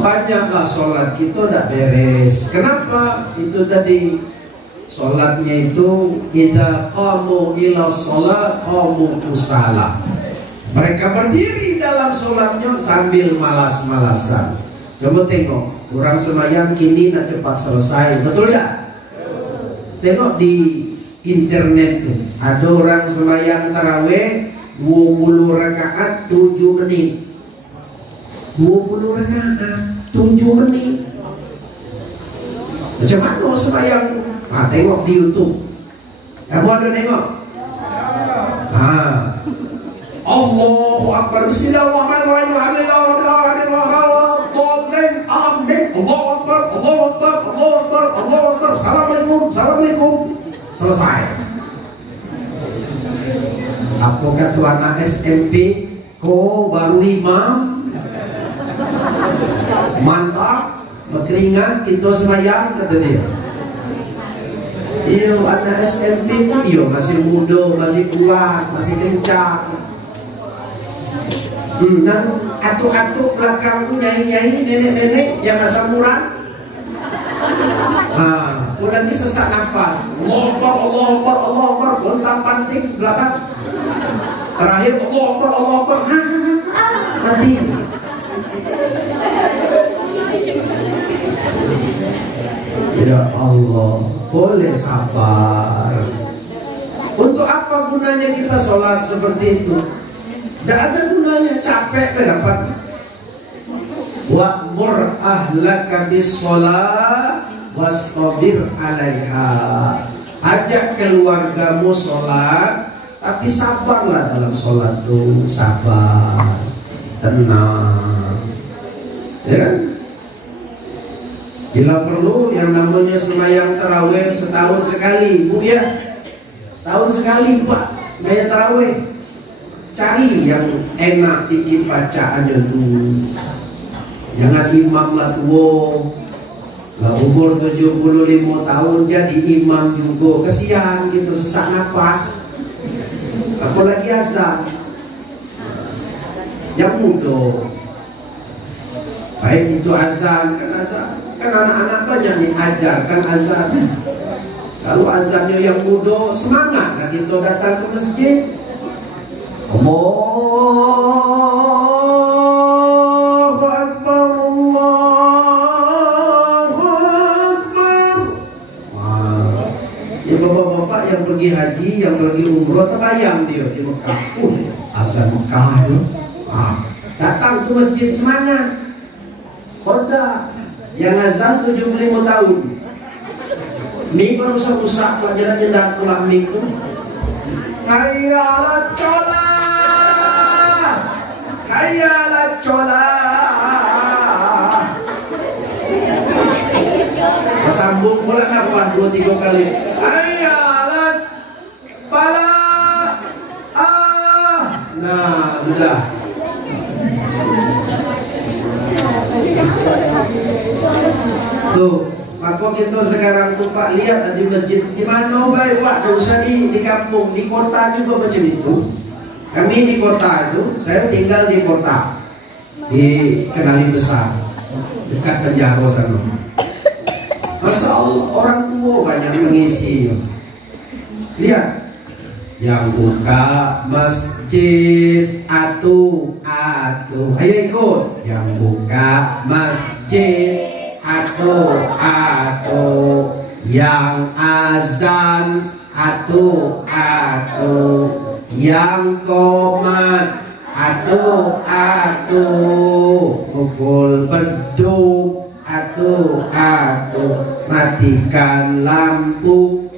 banyaklah sholat kita tidak beres. Kenapa? Itu tadi sholatnya itu idza qamu ila sholat qamu kusala. Mereka berdiri dalam sholatnya sambil malas-malasan. Coba tengok, orang sembahyang kini nak cepat selesai, betul tak? Tengok di internet tuh, ada orang sembahyang taraweh 20 rakaat 7 menit. 20 rakaat 7 menit. Macam mana sembahyang? Tengok di YouTube. Kamu ada tengok? Allahu Akbar. Bismillahirrahmanirrahim. Amin. Allahu Akbar. Allahu Akbar. Allahu Akbar. Allahu Akbar. Assalamualaikum. Assalamualaikum. Selesai. Apa kata anak SMP? Kau baru imam? Mantap, berkeringat, kita sembahyang, kata dia. Iya, anak SMP pun dia masih muda, masih kuat, masih kencang. Dan atuk-atuk belakangku nyai-nyai, nenek-nenek yang asam murad. Lagi sesak nafas. Allah Akbar, Allah Akbar, Allah Akbar, gontang panting belakang. Terakhir Allah Akbar, Allah Akbar, mati. Ya Allah, boleh sabar. Untuk apa gunanya kita sholat seperti itu? Tidak ada gunanya, capek dapat. Wa'mur ahlaka bis-sholat wastabir 'alaiha. Ajak keluargamu sholat, tapi sabarlah dalam sholat itu, sabar, tenang, ya kan? Bila perlu yang namanya sembahyang tarawih setahun sekali, Bu ya. Setahun sekali Pak, sembahyang tarawih. Cari yang enak dikit bacaannya tuh. Jangan imam lah tua. Umur 75 tahun jadi imam juga, kesian gitu, sesak nafas. Apalagi azan. Yang muda. Baik itu azan, kan anak-anak banyak nih ajarkan azan. Kalau azannya yang muda, semangat lah kita datang ke masjid. Allahu Akbar, Allahu Akbar. Ya bapak-bapak yang pergi haji, yang pergi umroh, terbayang dia di Mekah. Azan Mekah itu. Datang ke masjid semangat. Koda yang azan 75 tahun. Ni baru rusak pelajaran yang pulang minggu. Hayyalah sholat, hayyalah sholat. Sambung pula nafas 2-3 kali. Hayyalah falah. Nah, sudah. Tuh, maka kita sekarang tuh Pak lihat di masjid di mana baik Pak, tidak usah di kampung, di kota juga macam itu. Kami di kota itu, saya tinggal di kota di Kenali Besar, dekat Penjaro sana. Masya Allah, orang tua banyak mengisi. Lihat, yang buka masjid atu, ayo ikut. Yang buka masjid atu, yang azan atu, yang qomat atu, pukul beduk atu, matikan lampu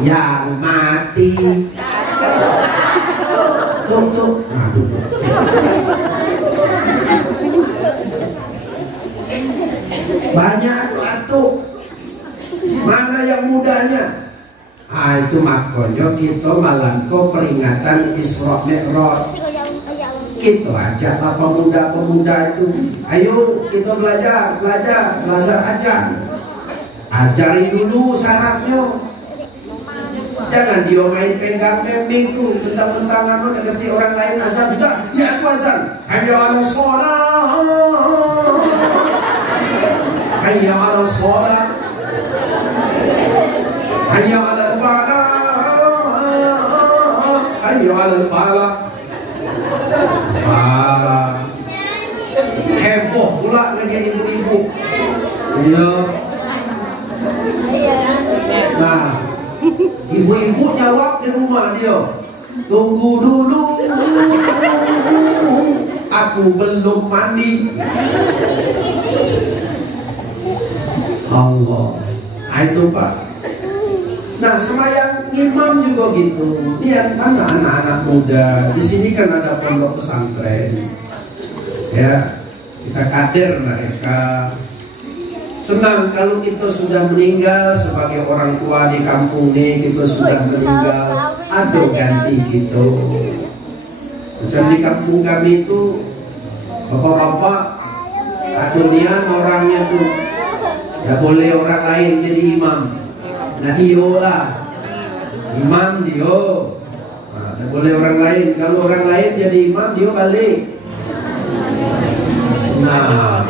yang mati tutup. Banyak atu-atu. Mana yang mudanya? Itu makanya kita malam ko peringatan Isra Mi'raj. Kita ajak pemuda-pemuda itu. Ayo kita belajar aja. Ajari dulu syaratnya. Jangan dia main pegang meming tuh, mentang-mentang ngerti orang lain azan. Tidak, ya aku azan. hayya 'ala shalah, hayya 'ala shalah, hayya 'ala falah, hayya 'ala falah. Heboh pula lagi ibu-ibu. Ya. Nah, ibu-ibu jawab di rumah dia, tunggu dulu, aku belum mandi. Allah, itu Pak. Nah, sembahyang imam juga gitu. Lihat anak-anak muda. Di sini kan ada pondok pesantren. Ya, kita kader mereka. Senang kalau kita sudah meninggal sebagai orang tua di kampung ini, kita sudah meninggal, ada ganti gitu. Macam di kampung kami itu, bapak-bapak, ada niat orangnya tuh, tidak boleh orang lain jadi imam. Nah iyo lah, imam dia. Nah, tidak boleh orang lain. Kalau orang lain jadi imam, dia balik. Nah,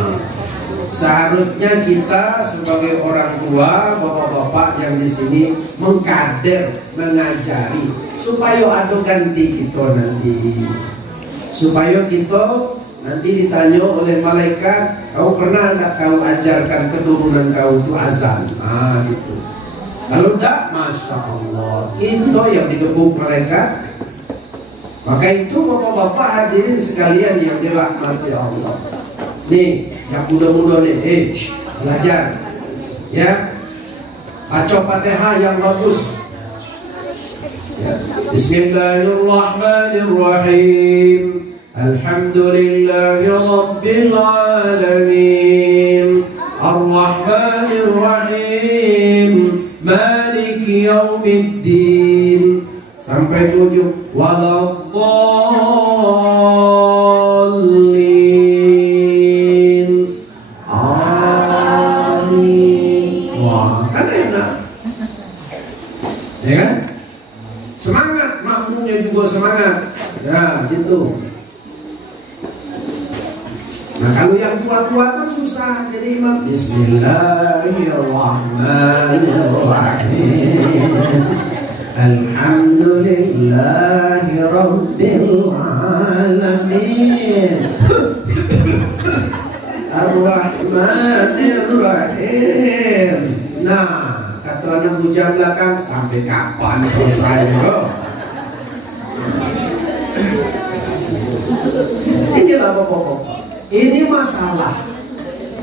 seharusnya kita sebagai orang tua, bapak-bapak yang di sini mengkader, mengajari supaya ada ganti kita nanti. Supaya kita nanti ditanya oleh malaikat, kau pernah enggak kau ajarkan keturunan kau itu azan? Ah gitu. Kalau enggak, masya Allah, itu yang digebuk malaikat. Maka itu bapak-bapak hadirin sekalian yang dirahmati Allah. Nih, yang muda-muda nih, belajar, ya, baca Fatihah yang bagus. Ya. Bismillahirrahmanirrahim. Alhamdulillahi Rabbil Alamin. Ar-Rahmanirrahim. Maliki Yaumiddin. Sampai 7. Waladdallin. Amin. Wah, kan enak. Ya kan? Semangat, makmumnya juga semangat. Ya, gitu. Nah, kalau yang tua-tua kan susah jadi imam. Bismillahirrahmanirrahim. Alhamdulillahi Rabbil Alamin. Ar-Rahmanir-Rahim. Nah, kata anak bujang belakang, sampai kapan selesai bro? Inilah bapak-bapak. Ini masalah.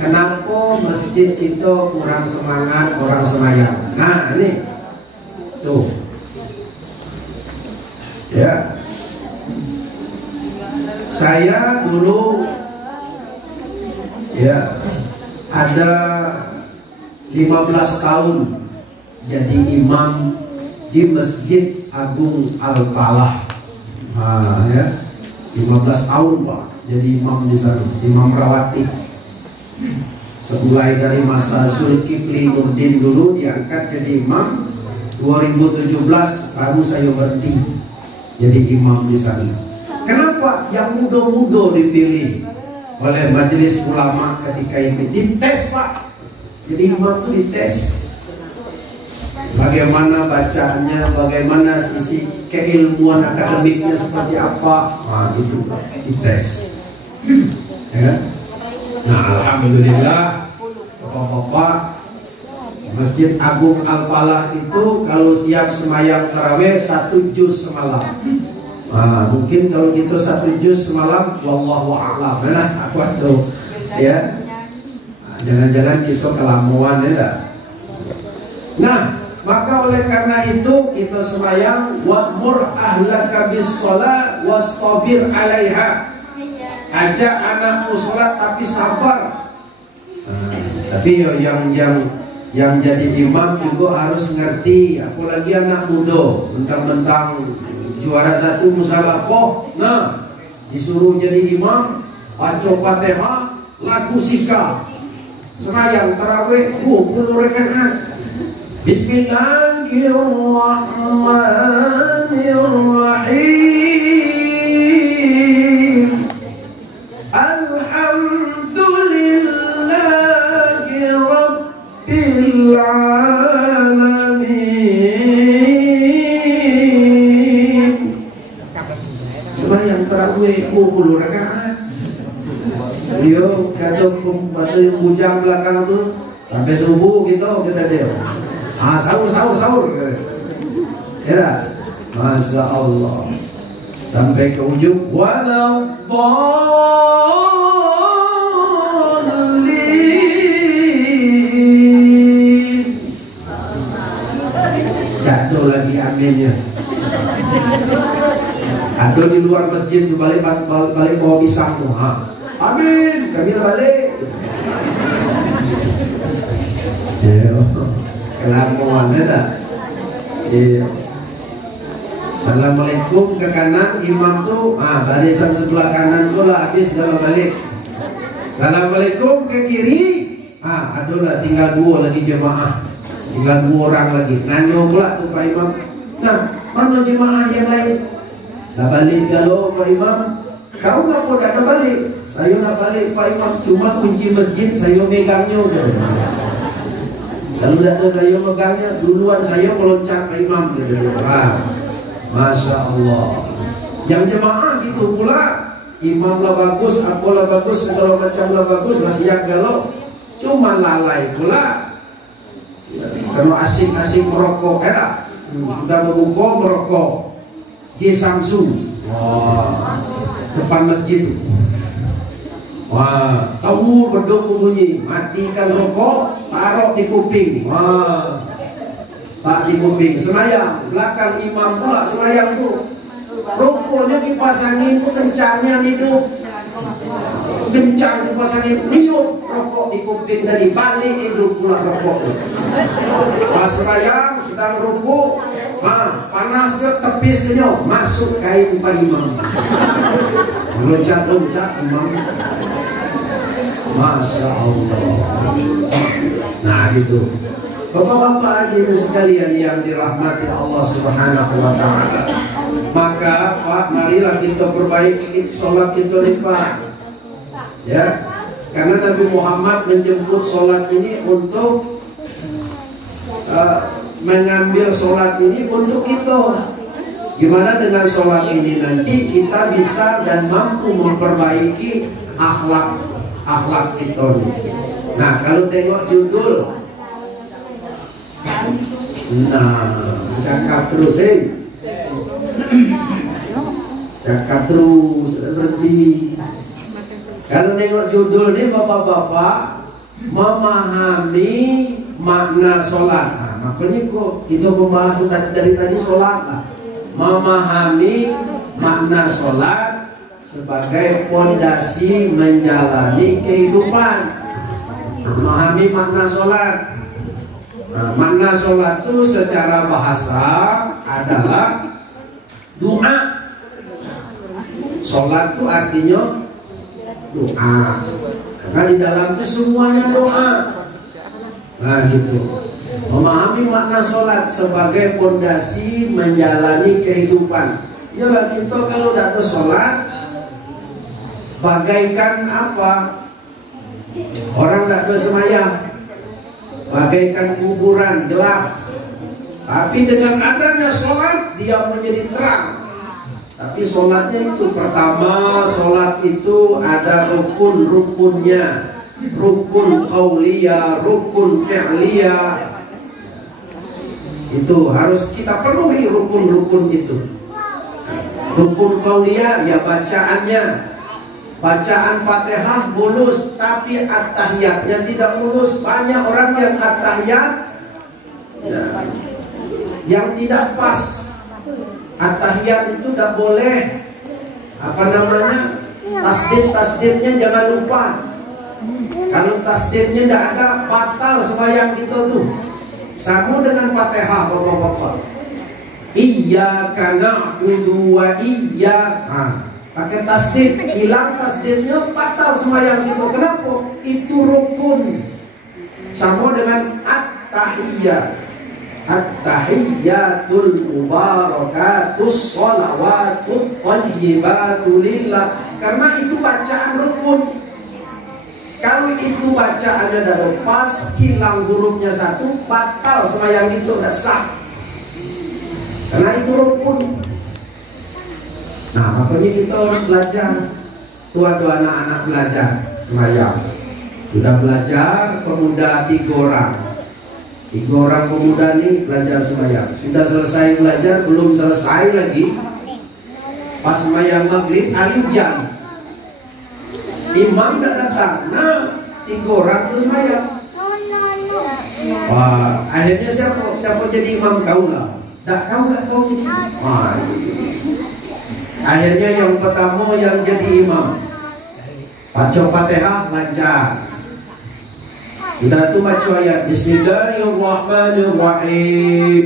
Kenapa masjid kita kurang semangat orang sembahyang? Nah, ini tuh. Ya. Saya dulu ya ada 15 tahun jadi imam di Masjid Agung Al-Falah. Nah, ya. 15 tahun Pak jadi imam di sana, imam rawatib. Semulai dari masa Zulkifli Nurdin dulu diangkat jadi imam. 2017 baru saya berhenti jadi imam di sana. Kenapa? Yang muda-muda dipilih oleh majelis ulama ketika itu dites Pak. Jadi imam itu dites. Bagaimana bacaannya, bagaimana sisi keilmuan akademiknya seperti apa, nah itu dites. Ya. Nah, alhamdulillah, bapak-bapak, Masjid Agung Al-Falah itu kalau setiap sembahyang tarawih 1 juz semalam. Nah, mungkin kalau gitu 1 juz semalam, wallahu a'lam. Nah, apa tuh? Ya, jangan-jangan kita kelamuan ya. Nah, maka oleh karena itu kita sembahyang wa'mur ahlaka bis-shalah wastabir 'alaiha. Ajak anakmu sholat tapi sabar. Tapi yang jadi imam juga harus ngerti, apalagi anak muda, mentang-mentang juara 1 musabaqah, nah disuruh jadi imam, baca Fatihah, lagu sika, sembahyang tarawih, penuh rakaat. Bismillahirrahmanirrahim. Yo kata bujang belakang tuh sampai subuh gitu kita dia. Sahur. Ya, Masya Allah. Sampai ke ujung walau dhalin. Jatuh lagi aminnya. Ada di luar masjid tuh balik bawa pisang tuh. Amin, kami balik. Kelamuan ya. Assalamualaikum ke kanan, imam tuh barisan sebelah kanan tuh lah habis dalam balik. Assalamualaikum ke kiri, adalah tinggal 2 lagi jemaah, tinggal 2 orang lagi. Nanya pula tuh Pak Imam, nah mana jemaah yang lain? Dah balik kalau Pak Imam, kau nggak mau dah balik? Saya nak balik Pak Imam, cuma kunci masjid saya megangnya. Kalau dah saya megangnya, duluan saya meloncat Pak Imam. Masya Allah. Yang jemaah gitu pula, imam lah bagus, apalah bagus, segala macam lah bagus, lah siap galau, cuma lalai pula. Kalau asing-asing merokok, sudah berbuka merokok. J Samsu, depan masjid. Wah, tahu beduk bunyi, matikan rokok, taruh di kuping. Pak di kuping, semayang, belakang imam pula semayang tuh. Rokoknya dipasangin, kencangnya hidup. Kencang dipasangin, niup rokok di kuping dari balik hidup pula rokok. Pas semayang, sedang rokok, panas ke tepis kenyok, masuk kain Pak Imam. Loncat-loncat imam. Masya Allah. Nah gitu. Bapak-bapak hadirin sekalian yang dirahmati Allah Subhanahu wa Ta'ala, maka Pak, marilah kita perbaiki sholat kita nih Pak. Ya, karena Nabi Muhammad menjemput sholat ini untuk mengambil sholat ini untuk kita. Gimana dengan sholat ini nanti kita bisa dan mampu memperbaiki akhlak kita nih. Nah, kalau tengok judul, cakap terus, cakap terus, berhenti. Kalau nengok judul ini bapak-bapak memahami makna sholat. Nah, makanya kok kita membahas dari tadi sholat lah. Memahami makna sholat sebagai fondasi menjalani kehidupan. Memahami makna sholat. Nah, makna sholat itu secara bahasa adalah doa. Sholat itu artinya doa. Karena di dalam itu semuanya doa. Nah gitu. Memahami makna sholat sebagai fondasi menjalani kehidupan. Yalah kita kalau tidak sholat, bagaikan apa? Orang tidak bersemayam, bagaikan kuburan gelap. Tapi dengan adanya sholat dia menjadi terang. Tapi sholatnya itu pertama, sholat itu ada rukun-rukunnya, rukun qauliyah, rukun fi'liyah. Itu harus kita penuhi rukun-rukun itu. Rukun qauliyah ya bacaannya. Bacaan Fatihah mulus, tapi at-tahiyatnya tidak mulus. Banyak orang yang at-tahiyat ya, yang tidak pas. At-tahiyat itu tidak boleh, apa namanya, tasdid-tasdidnya jangan lupa. Kalau tasdidnya tidak ada, batal sembahyang kita tuh. Sama dengan Fatihah bapak-bapak. Iyyaka na'budu wa iyyaka. Pakai tasdid, hilang tasdidnya, batal sembahyang kita. Kenapa? Itu rukun. Sama dengan at-tahiyyat. At-tahiyyatul mubarakatus sholawatut thayyibatu lillah. Karena itu bacaan rukun. Kalau itu bacaannya tidak lepas, hilang hurufnya satu, batal sembahyang itu tidak sah. Karena itu rukun. Nah, makanya kita harus belajar. Tuh anak-anak belajar semayang. Sudah belajar pemuda 3 orang. 3 orang pemuda nih belajar semayang. Sudah selesai belajar, belum selesai lagi. Pas semayang maghrib, hujan. Imam tidak datang. Nah, 3 orang terus semayang. Wah, akhirnya siapa jadi imam kau lah? Kau jadi. Wah, akhirnya yang pertama yang jadi imam. Baca Fatihah lancar. Sudah tu baca ayat Bismillahirrahmanirrahim.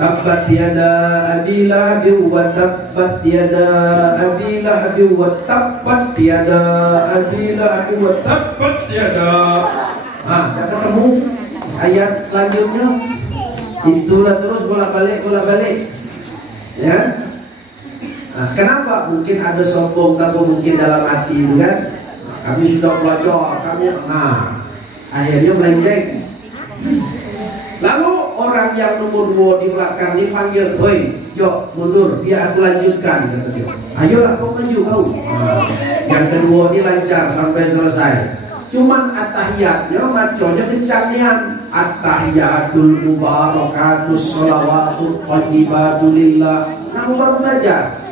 Tabbat yada abi lahabin wa tabbat yada abi lahabin wa tabbat yada abi lahabin wa tabbat yada. Dah ketemu ayat selanjutnya. Itulah terus bolak-balik. Ya. Kenapa? Mungkin ada sombong atau mungkin dalam hati, kan? Kami sudah belajar, akhirnya melenceng. Lalu orang yang nomor 2 di belakang dipanggil, "Hoi, yuk mundur, biar aku lanjutkan," kata dia. "Ayolah kau maju kau." Yang kedua ini lancar sampai selesai. Cuman at-tahiyatnya maconya kencang nian. At-tahiyatul mubarakatus sholawatut thayyibatu lillah. Baru belajar.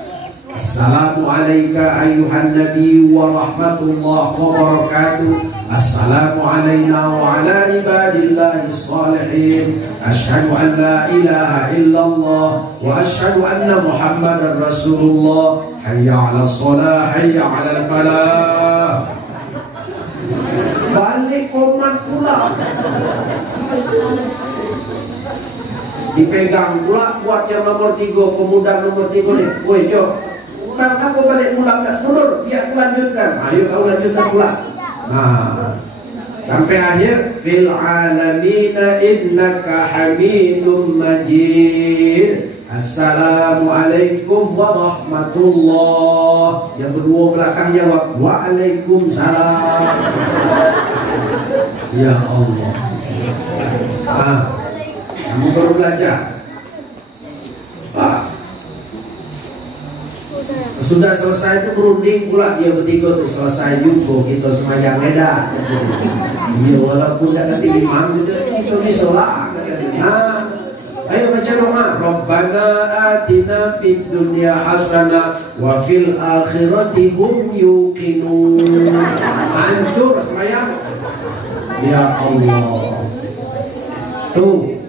Assalamualaikum ayuhan nabi wa rahmatullahi wa barakatuh. Assalamu alayna wa ala ibadillahi salihin. Ashhadu an la ilaha illallah wa ashhadu anna muhammadan rasulullah. Hayya ala salah, hayya ala falah. Balik komat pula. Dipegang pula buat yang nomor 3, pemuda nomor 3 nih. Woi, Jo, kenapa balik pulang? Mundur, biar aku lanjutkan. Ayo kau lanjutkan pula. Sampai akhir fil alamina innaka hamidum majid. Assalamualaikum warahmatullah. Yang kedua belakang jawab waalaikumsalam. Ya Allah. Kamu baru belajar. Sudah selesai itu berunding pula dia bertiga tuh, selesai juga kita semayang beda. Iya, walaupun tidak ada imam kita bisa lah. Ayo baca doa. Rabbana atina fid dunya hasanah wa fil akhirati hum yuqinun. Hancur semayang. Ya Allah. Tuh